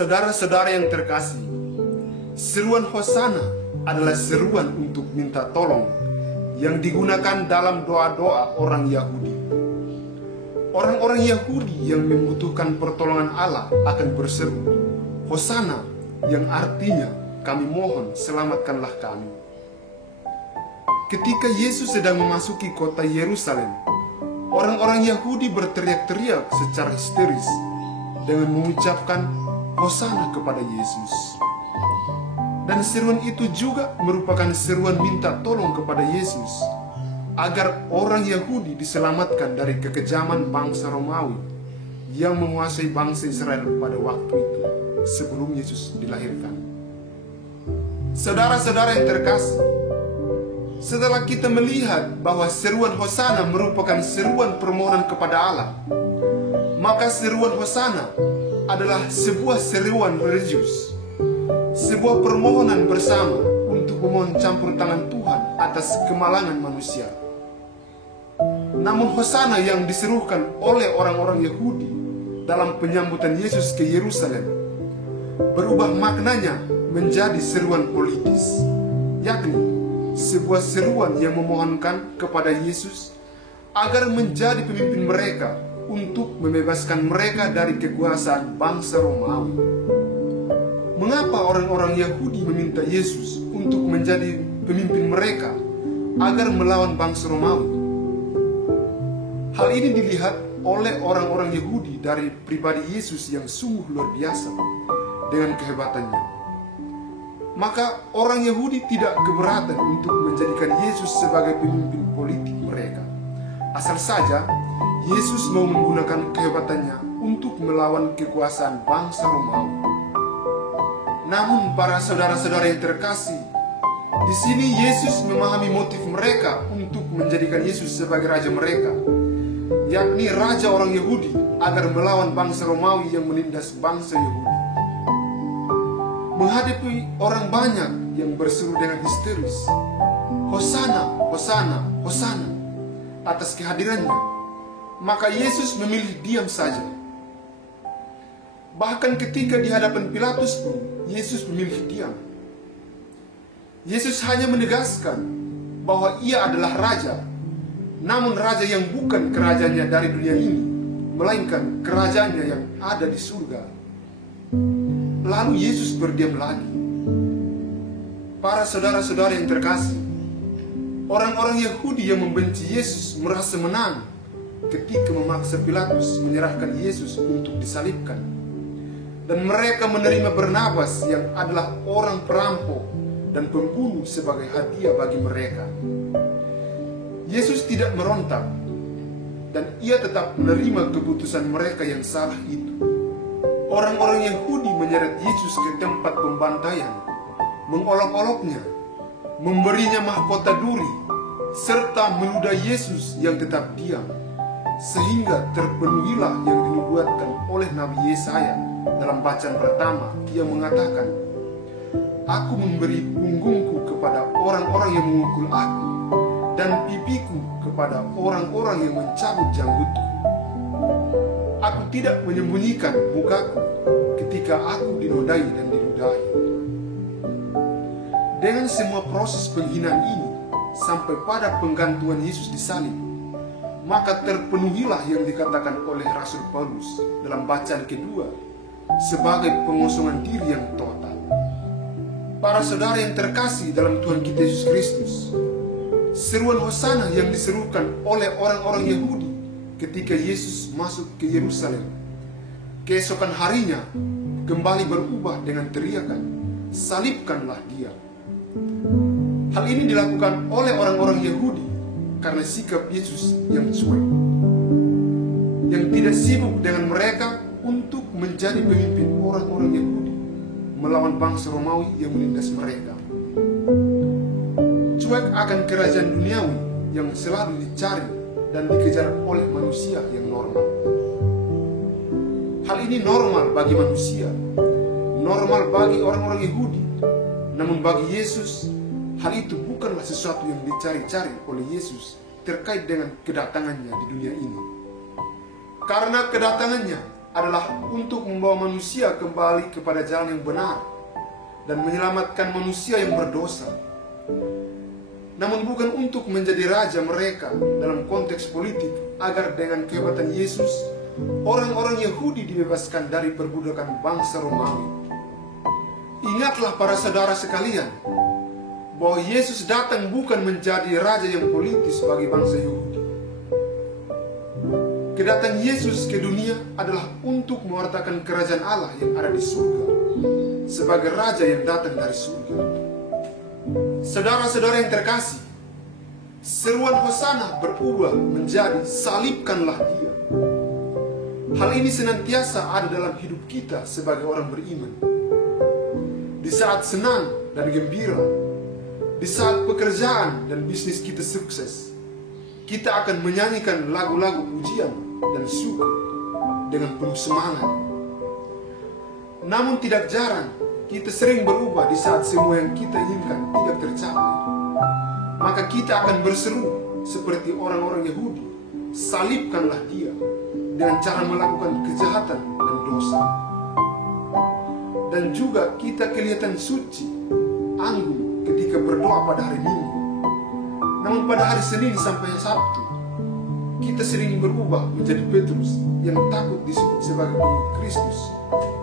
Saudara-saudara yang terkasih, seruan Hosana adalah seruan untuk minta tolong yang digunakan dalam doa-doa orang Yahudi. Orang-orang Yahudi yang membutuhkan pertolongan Allah akan berseru, Hosana, yang artinya kami mohon selamatkanlah kami. Ketika Yesus sedang memasuki kota Yerusalem, orang-orang Yahudi berteriak-teriak secara histeris dengan mengucapkan Hosana kepada Yesus. Dan seruan itu juga merupakan seruan minta tolong kepada Yesus agar orang Yahudi diselamatkan dari kekejaman bangsa Romawi yang menguasai bangsa Israel pada waktu itu sebelum Yesus dilahirkan. Saudara-saudara yang terkasih, setelah kita melihat bahwa seruan Hosana merupakan seruan permohonan kepada Allah, maka seruan Hosana adalah sebuah seruan religius, sebuah permohonan bersama untuk memohon campur tangan Tuhan atas kemalangan manusia. Namun Hosana yang diserukan oleh orang-orang Yahudi dalam penyambutan Yesus ke Yerusalem berubah maknanya menjadi seruan politis, yakni sebuah seruan yang memohonkan kepada Yesus agar menjadi pemimpin mereka untuk membebaskan mereka dari kekuasaan bangsa Romawi. Mengapa orang-orang Yahudi meminta Yesus untuk menjadi pemimpin mereka agar melawan bangsa Romawi? Hal ini dilihat oleh orang-orang Yahudi dari pribadi Yesus yang sungguh luar biasa dengan kehebatannya. Maka orang Yahudi tidak keberatan untuk menjadikan Yesus sebagai pemimpin politik mereka, asal saja Yesus mau menggunakan kehebatannya untuk melawan kekuasaan bangsa Romawi. Namun para saudara-saudara yang terkasih, di sini Yesus memahami motif mereka untuk menjadikan Yesus sebagai raja mereka, yakni raja orang Yahudi agar melawan bangsa Romawi yang menindas bangsa Yahudi. Menghadapi orang banyak yang berseru dengan histeris, Hosana, Hosana, Hosana, atas kehadirannya, maka Yesus memilih diam saja. Bahkan ketika di hadapan Pilatus pun, Yesus memilih diam. Yesus hanya menegaskan bahwa ia adalah raja, namun raja yang bukan kerajaannya dari dunia ini, melainkan kerajaannya yang ada di surga. Lalu Yesus berdiam lagi. Para saudara-saudara yang terkasih, orang-orang Yahudi yang membenci Yesus merasa menang ketika memaksa Pilatus menyerahkan Yesus untuk disalibkan. Dan mereka menerima Barnabas yang adalah orang perampok dan pembunuh sebagai hadiah bagi mereka. Yesus tidak merontak, dan ia tetap menerima keputusan mereka yang salah itu. Orang-orang Yahudi menyeret Yesus ke tempat pembantaian, mengolok-oloknya, memberinya mahkota duri, serta meludah Yesus yang tetap diam, sehingga terpenuhilah yang dinubuatkan oleh Nabi Yesaya dalam bacaan pertama yang mengatakan, Aku memberi punggungku kepada orang-orang yang memukul aku, dan pipiku kepada orang-orang yang mencabut janggutku. Aku tidak menyembunyikan mukaku ketika aku dinodai dan diludahi. Dengan semua proses penghinaan ini sampai pada penggantungan Yesus di salib, maka terpenuhilah yang dikatakan oleh Rasul Paulus dalam bacaan kedua sebagai pengosongan diri yang total. Para saudara yang terkasih dalam Tuhan kita Yesus Kristus, seruan Hosana yang diserukan oleh orang-orang Yahudi ketika Yesus masuk ke Yerusalem, keesokan harinya kembali berubah dengan teriakan, salibkanlah dia. Hal ini dilakukan oleh orang-orang Yahudi karena sikap Yesus yang cuek, yang tidak sibuk dengan mereka untuk menjadi pemimpin orang-orang Yahudi melawan bangsa Romawi yang menindas mereka. Cuek akan kerajaan duniawi yang selalu dicari dan dikejar oleh manusia yang normal. Hal ini normal bagi manusia, normal bagi orang-orang Yahudi. Namun bagi Yesus, hal itu bukanlah sesuatu yang dicari-cari oleh Yesus terkait dengan kedatangannya di dunia ini. Karena kedatangannya adalah untuk membawa manusia kembali kepada jalan yang benar dan menyelamatkan manusia yang berdosa. Namun bukan untuk menjadi raja mereka dalam konteks politik agar dengan kehebatan Yesus orang-orang Yahudi dibebaskan dari perbudakan bangsa Romawi. Ingatlah para saudara sekalian bahwa Yesus datang bukan menjadi raja yang politis bagi bangsa Yahudi. Kedatangan Yesus ke dunia adalah untuk mewartakan kerajaan Allah yang ada di surga sebagai raja yang datang dari surga. Saudara-saudara yang terkasih, seruan Hosana berubah menjadi salibkanlah dia. Hal ini senantiasa ada dalam hidup kita sebagai orang beriman. Di saat senang dan gembira, di saat pekerjaan dan bisnis kita sukses, kita akan menyanyikan lagu-lagu pujian dan syukur dengan penuh semangat. Namun tidak jarang kita sering berubah di saat semua yang kita inginkan tidak tercapai. Maka kita akan berseru seperti orang-orang Yahudi, salibkanlah dia, dengan cara melakukan kejahatan dan dosa. Dan juga kita kelihatan suci, anggun ketika berdoa pada hari Minggu. Namun pada hari Senin sampai Sabtu, kita sering berubah menjadi Petrus yang takut disebut sebagai pengikut Kristus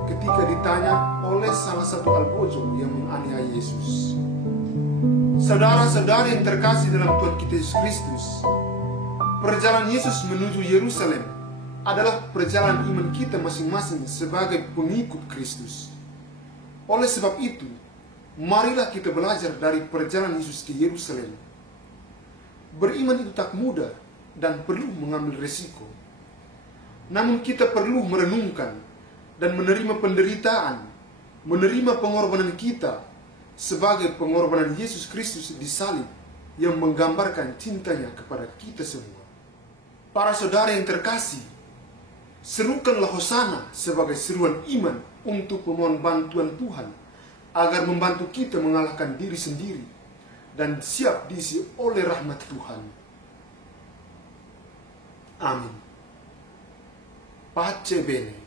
ketika ditanya oleh salah satu albojo yang menganiaya Yesus. Saudara-saudari yang terkasih dalam Tuhan kita Yesus Kristus, perjalanan Yesus menuju Yerusalem adalah perjalanan iman kita masing-masing sebagai pengikut Kristus. Oleh sebab itu, marilah kita belajar dari perjalanan Yesus ke Yerusalem. Beriman itu tak mudah dan perlu mengambil resiko. Namun kita perlu merenungkan dan menerima penderitaan, menerima pengorbanan kita sebagai pengorbanan Yesus Kristus di salib yang menggambarkan cintanya kepada kita semua. Para saudara yang terkasih, serukanlah Hosana sebagai seruan iman untuk memohon bantuan Tuhan agar membantu kita mengalahkan diri sendiri dan siap diisi oleh rahmat Tuhan. Amin. Pace bene.